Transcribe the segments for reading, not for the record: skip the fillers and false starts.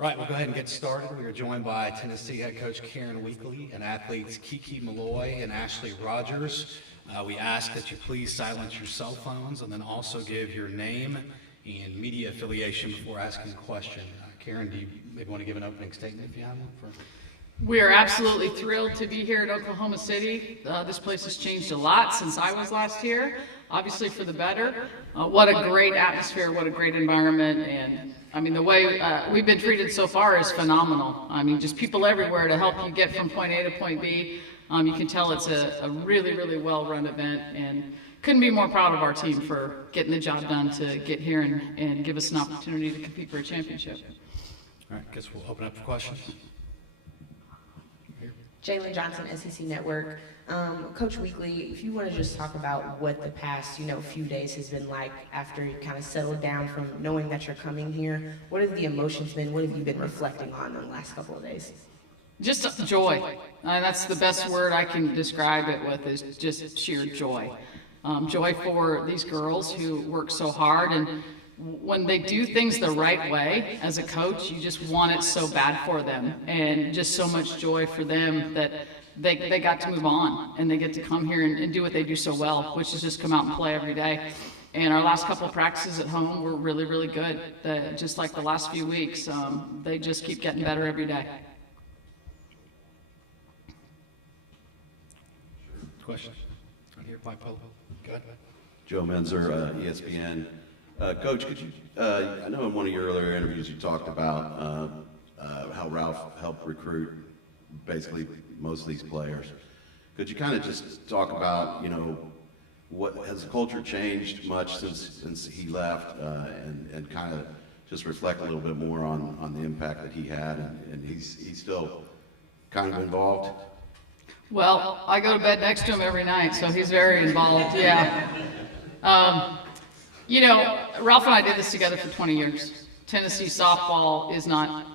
All right, we'll go ahead and get started. We are joined by Tennessee head coach Karen Weekly and athletes Kiki Milloy and Ashley Rogers. We ask that you please silence your cell phones and then also give your name and media affiliation before asking a question. Karen, do you maybe want to give an opening statement if you have one? We are absolutely thrilled to be here at Oklahoma City. This place has changed a lot since I was last here, obviously for the better. What a great atmosphere, what a great environment, and I mean the way we've been treated so far is phenomenal. I mean just people everywhere to help you get from point A to point B. You can tell it's a really, really well-run event, and couldn't be more proud of our team for getting the job done to get here and give us an opportunity to compete for a championship. All right, guess we'll open up for questions. Jalen Johnson, SEC Network. Coach Weekly, if you want to just talk about what the past, few days has been like after you kind of settled down from knowing that you're coming here. What have the emotions been? What have you been reflecting on in the last couple of days? Just joy. That's the best word I can describe it with, is just sheer joy. Joy for these girls who work so hard, and when they do things the right way as a coach, you just want it so bad for them, and just so much joy for them that they got to move on and they get to come here and do what they do so well, which is just come out and play every day. And our last couple of practices at home were really, really good. Just like the last few weeks, they just keep getting better every day. Questions? On here, Mike Polo. Go ahead. Joe Menzer, ESPN. Coach, could you, I know in one of your earlier interviews you talked about how Ralph helped recruit basically most of these players. Could you kind of just talk about, what has the culture changed much since he left, and kind of just reflect a little bit more on the impact that he had, and he's still kind of involved? Well, I go to bed next to him every night, so he's very involved, yeah. Ralph and I did this together for 20 years. Tennessee softball is not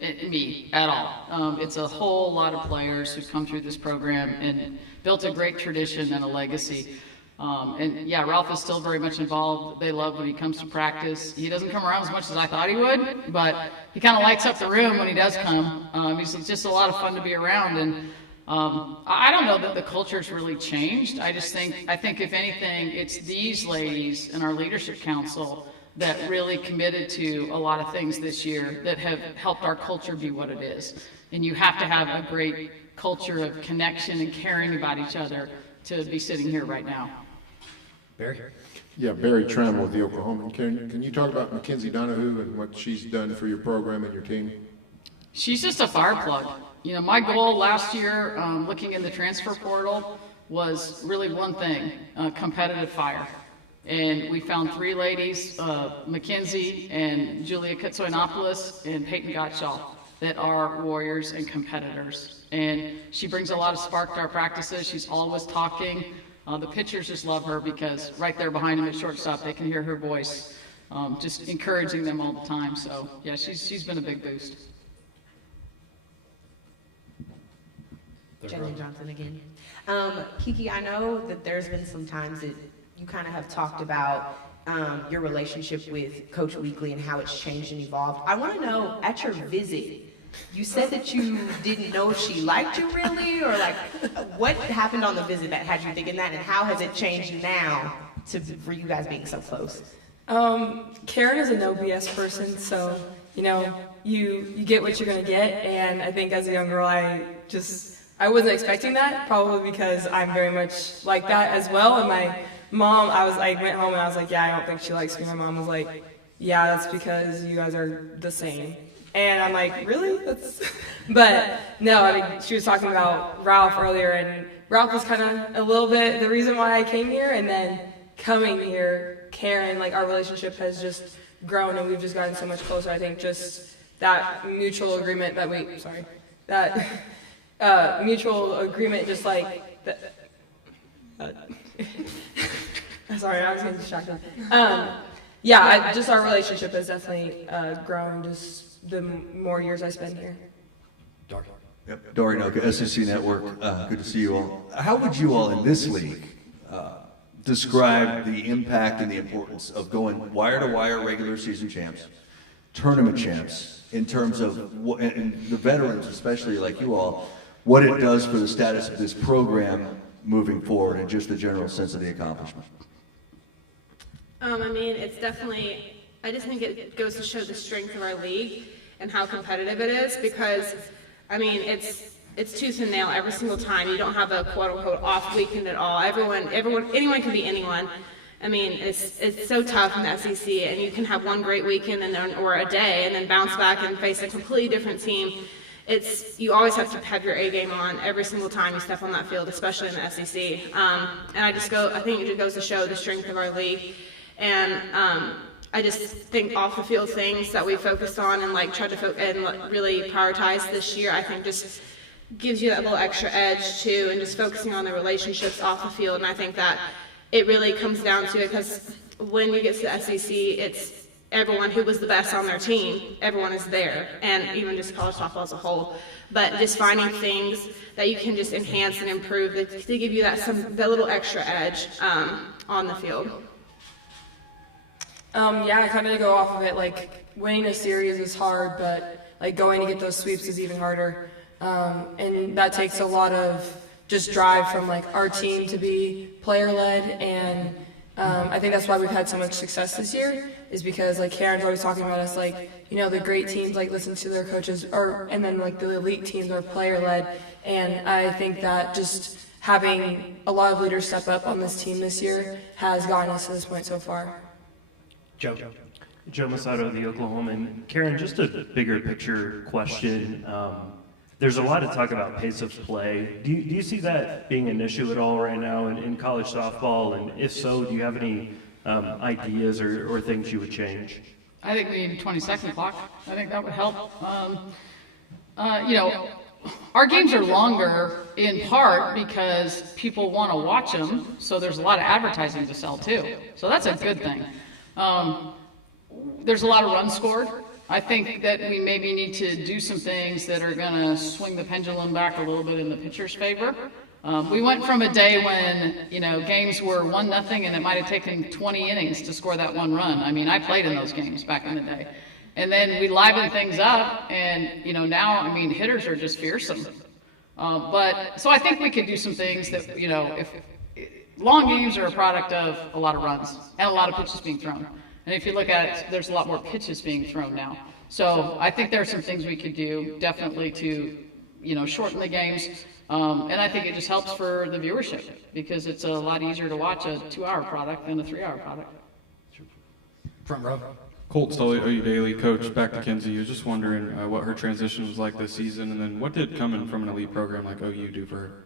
me at all. It's a whole lot of players who come through this program and built a great tradition and a legacy. Ralph is still very much involved. They love when he comes to practice. He doesn't come around as much as I thought he would, but he kind of lights up the room when he does come. He's just a lot of fun to be around, and I don't know that the culture's really changed. I think if anything, it's these ladies and our leadership council that really committed to a lot of things this year that have helped our culture be what it is. And you have to have a great culture of connection and caring about each other to be sitting here right now. Barry? Yeah, Barry Trammell with the Oklahoman. Can you talk about Mackenzie Donahue and what she's done for your program and your team? She's just a fire plug. My goal last year, looking in the transfer portal, was really one thing, competitive fire. And we found three ladies, Mackenzie and Julia Katsoinopoulos and Peyton Gottschall, that are warriors and competitors. And she brings a lot of spark to our practices. She's always talking. The pitchers just love her because right there behind him at shortstop, they can hear her voice, just encouraging them all the time. So, yeah, she's been a big boost. Jalen Johnson again. Kiki, I know that there's been some times that you kind of have talked about your relationship with Coach Weekly and how it's changed and evolved. I want to know, at your visit, you said that you didn't know if she liked you really, or what happened on the visit that had you thinking that, and how has it changed now for you guys being so close? Karen is a no BS person, so you get what you're gonna get, and I think as a young girl, I wasn't expecting that, probably because I'm very much like that as well. And my mom, I went home and I was like, yeah, I don't think she likes me. My mom was like, yeah, that's because you guys are the same. And I'm like, really? But no, she was talking about Ralph earlier, and Ralph was kind of a little bit the reason why I came here, and then coming here, Karen, our relationship has just grown, and we've just gotten so much closer. I think just that mutual agreement mutual agreement, just that. Sorry, I was getting distracted. Just our relationship has definitely grown just the more years I spend here. Dark. Yep. Dory Noka, SEC Network. Good to see you all. How would you all in this league describe the impact and the importance of going wire to wire regular season champs tournament champs in terms of what, and the veterans, especially like you all, what it does for the status of this program moving forward and just the general sense of the accomplishment? I mean, it's definitely, I just think it goes to show the strength of our league and how competitive it is because, I mean, it's tooth and nail every single time. You don't have a quote-unquote off weekend at all. Anyone can be anyone. I mean, it's so tough in the SEC, and you can have one great weekend or a day and then bounce back and face a completely different team. You always have to have your A game on every single time you step on that field, especially in the SEC. And I think it just goes to show the strength of our league. And I just think off the field things that we focused on and like tried to really prioritize this year, I think just gives you that little extra edge too, and just focusing on the relationships off the field. And I think that it really comes down to it because when you get to the SEC, it's everyone who was the best on their team, everyone is there, and even just college softball as a whole. But just finding things that you can just enhance and improve to give you that little extra edge on the field. Yeah, I kind of go off of it. Like winning a series is hard, but like going to get those sweeps is even harder. And that takes a lot of just drive from like our team to be player-led, and I think that's why we've had so much success this year, is because like Karen's always talking about us, like, you know, the great teams like listen to their coaches, and then like the elite teams are player-led, and I think that just having a lot of leaders step up on this team this year has gotten us to this point so far. Joe Masato, the Oklahoman. Karen, just a bigger picture question. There's a lot of talk about pace of play. Do you see that being an issue at all right now in college softball? And if so, do you have any ideas or things you would change? I think we need a 20-second clock. I think that would help. You know, our games are longer in part because people want to watch them, so there's a lot of advertising to sell too. So that's a good thing. There's a lot of runs scored. I think that we maybe need to do some things that are going to swing the pendulum back a little bit in the pitcher's favor. We went from a day when, you know, games were 1-0 and it might have taken 20 innings to score that one run. I mean, I played in those games back in the day. And then we livened things up, and, you know, now, I mean, hitters are just fearsome. So I think we could do some things that, you know, if long games are a product of a lot of runs and a lot of pitches being thrown. And if you look at it, there's a lot more pitches being thrown now. So I think there are some things we could do definitely to, you know, shorten the games. And I think it just helps for the viewership because it's a lot easier to watch a 2-hour product than a 3-hour product. front row. Colt Sully, OU Daily coach, back to Kinsey. I was just wondering what her transition was like this season, and then what did coming from an elite program like OU do for her?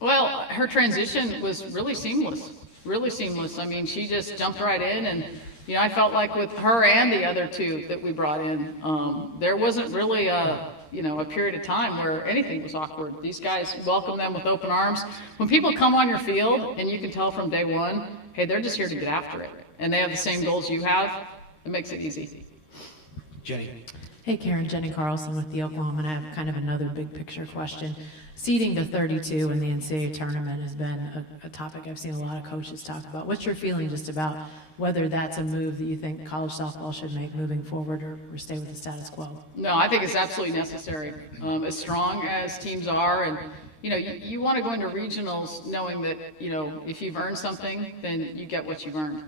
Well, her transition was really seamless, really seamless. I mean, she just jumped right in, and, you know, I felt like with her and the other two that we brought in, there wasn't really a period of time where anything was awkward. These guys welcome them with open arms. When people come on your field, and you can tell from day one, hey, they're just here to get after it, and they have the same goals you have, it makes it easy. Jenny. Hey Karen, Jenny Carlson with the Oklahoma, and I have kind of another big picture question. Seeding to 32 in the NCAA tournament has been a topic I've seen a lot of coaches talk about. What's your feeling just about whether that's a move that you think college softball should make moving forward or stay with the status quo? No, I think it's absolutely necessary. As strong as teams are, and you know, you want to go into regionals knowing that, you know, if you've earned something, then you get what you've earned.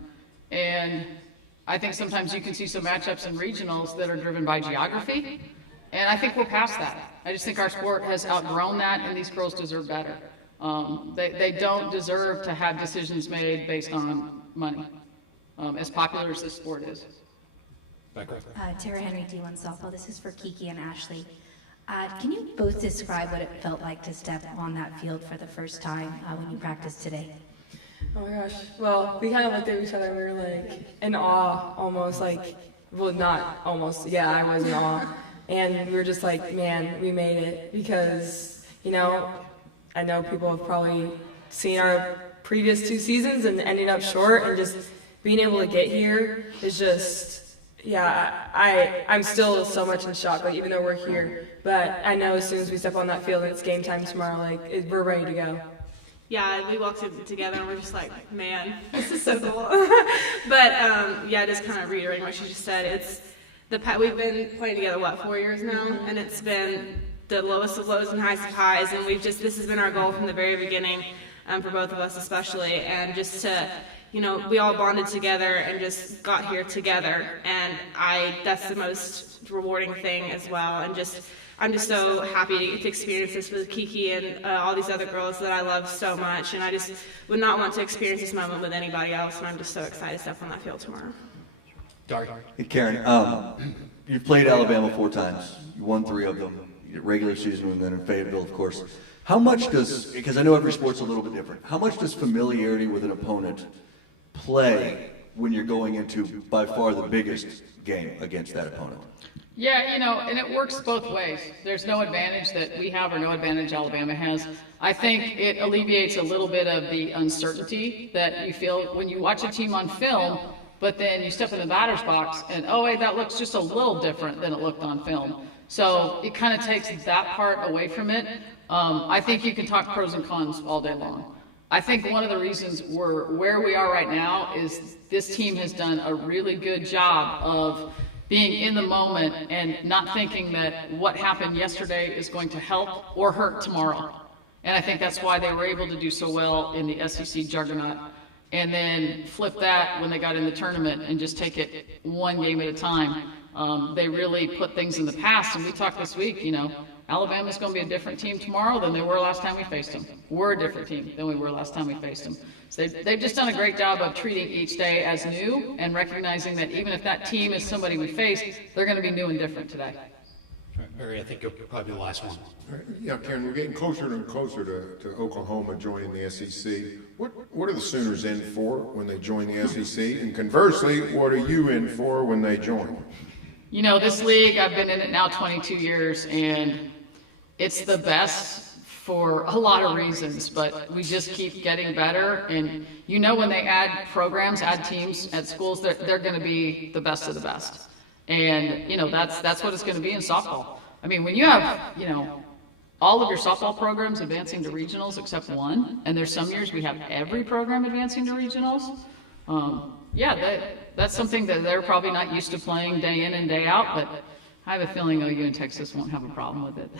And I think sometimes you can see some matchups in regionals that are driven by geography, and I think we're past that. I just think our sport has outgrown that, and these girls deserve better. They don't deserve to have decisions made based on money, as popular as this sport is. Tara Henry, D1 Softball. This is for Kiki and Ashley. Can you both describe what it felt like to step on that field for the first time when you practiced today? Oh my gosh. Well, we kind of looked at each other and we were like in awe almost, like, well, not almost, yeah, I was in awe. And we were just like, man, we made it, because, you know, I know people have probably seen our previous 2 seasons and ended up short, and just being able to get here is just, yeah, I'm still so much in shock, like, even though we're here. But I know as soon as we step on that field and it's game time tomorrow, like, we're ready to go. Yeah, we walked in together and we're just like, man, this is so cool. But yeah, just kind of reiterating what she just said, we've been playing together, 4 years now? And it's been the lowest of lows and highest of highs, and this has been our goal from the very beginning, for both of us especially, and just to, we all bonded together and just got here together, and that's the most rewarding thing as well, and I'm just so happy to get to experience this with Kiki and all these other girls that I love so much, and I just would not want to experience this moment with anybody else, and I'm just so excited to step on that field tomorrow. Dark. Hey, Karen, you've played Alabama 4 times. You won 3 of them. You did regular season and then in Fayetteville, of course. How much because I know every sport's a little bit different, how much does familiarity with an opponent play when you're going into, by far, the biggest game against that opponent? Yeah, and it works both ways. There's no advantage that we have or no advantage Alabama has. I think it alleviates a little bit of the uncertainty that you feel when you watch a team on film, but then you step in the batter's box and, oh, hey, that looks just a little different than it looked on film. So it kind of takes that part away from it. I think you can talk pros and cons all day long. I think one of the reasons we're where we are right now is this team has done a really good job of being in the moment and not thinking that what happened yesterday is going to help or hurt tomorrow. And I think that's why they were able to do so well in the SEC juggernaut. And then flip that when they got in the tournament and just take it one game at a time. They really put things in the past, and we talked this week, Alabama's going to be a different team tomorrow than they were last time we faced them. We're a different team than we were last time we faced them. So they've just done a great job of treating each day as new and recognizing that even if that team is somebody we face, they're going to be new and different today. Barry, I think you'll probably be the last one. Yeah, Karen, we're getting closer and closer to Oklahoma joining the SEC. What are the Sooners in for when they join the SEC? And conversely, what are you in for when they join? This league, I've been in it now 22 years, and it's the best for a lot of reasons, but we just keep getting better. And when they add programs, add teams at schools, they're going to be the best of the best. And, that's what it's going to be in softball. I mean, when you have, all of your softball programs advancing to regionals except one, and there's some years we have every program advancing to regionals, that's something that they're probably not used to playing day in and day out, but I have a feeling OU and Texas won't have a problem with it.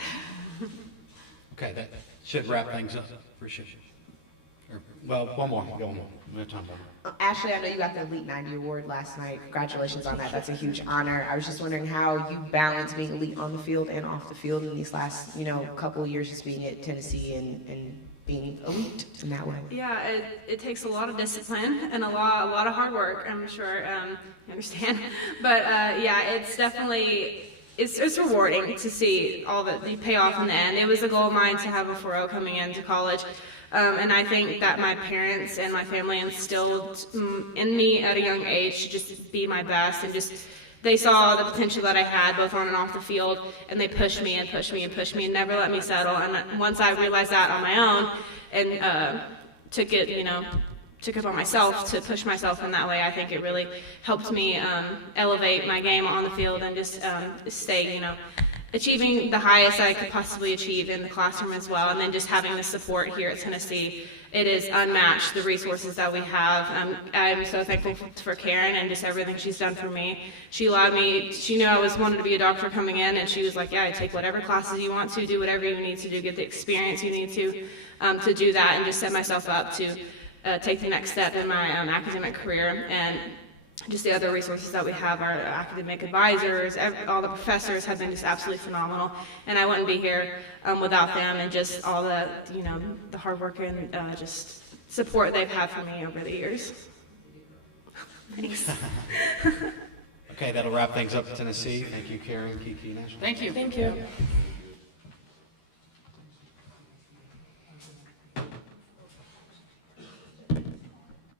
Okay, that should wrap things up. Appreciate you. Well, one more. Go on. We have time for Ashley, I know you got the Elite 90 award last night. Congratulations on that. That's a huge honor. I was just wondering how you balance being elite on the field and off the field in these last, couple of years just being at Tennessee and being elite in that way. Yeah, it takes a lot of discipline and a lot of hard work, I'm sure you understand. But it's definitely, it's rewarding to see all that you pay off in the end. It was a goal of mine to have a 4.0 coming into college. And I think that my parents and my family instilled in me at a young age to just be my best, and they saw the potential that I had both on and off the field, and they pushed me and pushed me and pushed me and never let me settle. And once I realized that on my own and took it on myself to push myself in that way, I think it really helped me elevate my game on the field and just stay, achieving the highest I could possibly achieve in the classroom as well, and then just having the support here at Tennessee. It is unmatched, the resources that we have. I'm so thankful for Karen and just everything she's done for me. She allowed me, she knew I wanted to be a doctor coming in, and she was like, yeah, take whatever classes you want to, do whatever you need to do, get the experience you need to do that, and just set myself up to take the next step in my academic career. And just the other resources that we have, our academic advisors, all the professors have been just absolutely phenomenal, and I wouldn't be here without them, and just all the the hard work and just support they've had for me over the years. Thanks. Okay, that'll wrap things up in Tennessee. Thank you, Karen, Kiki, and Ashley. Thank you. Thank you.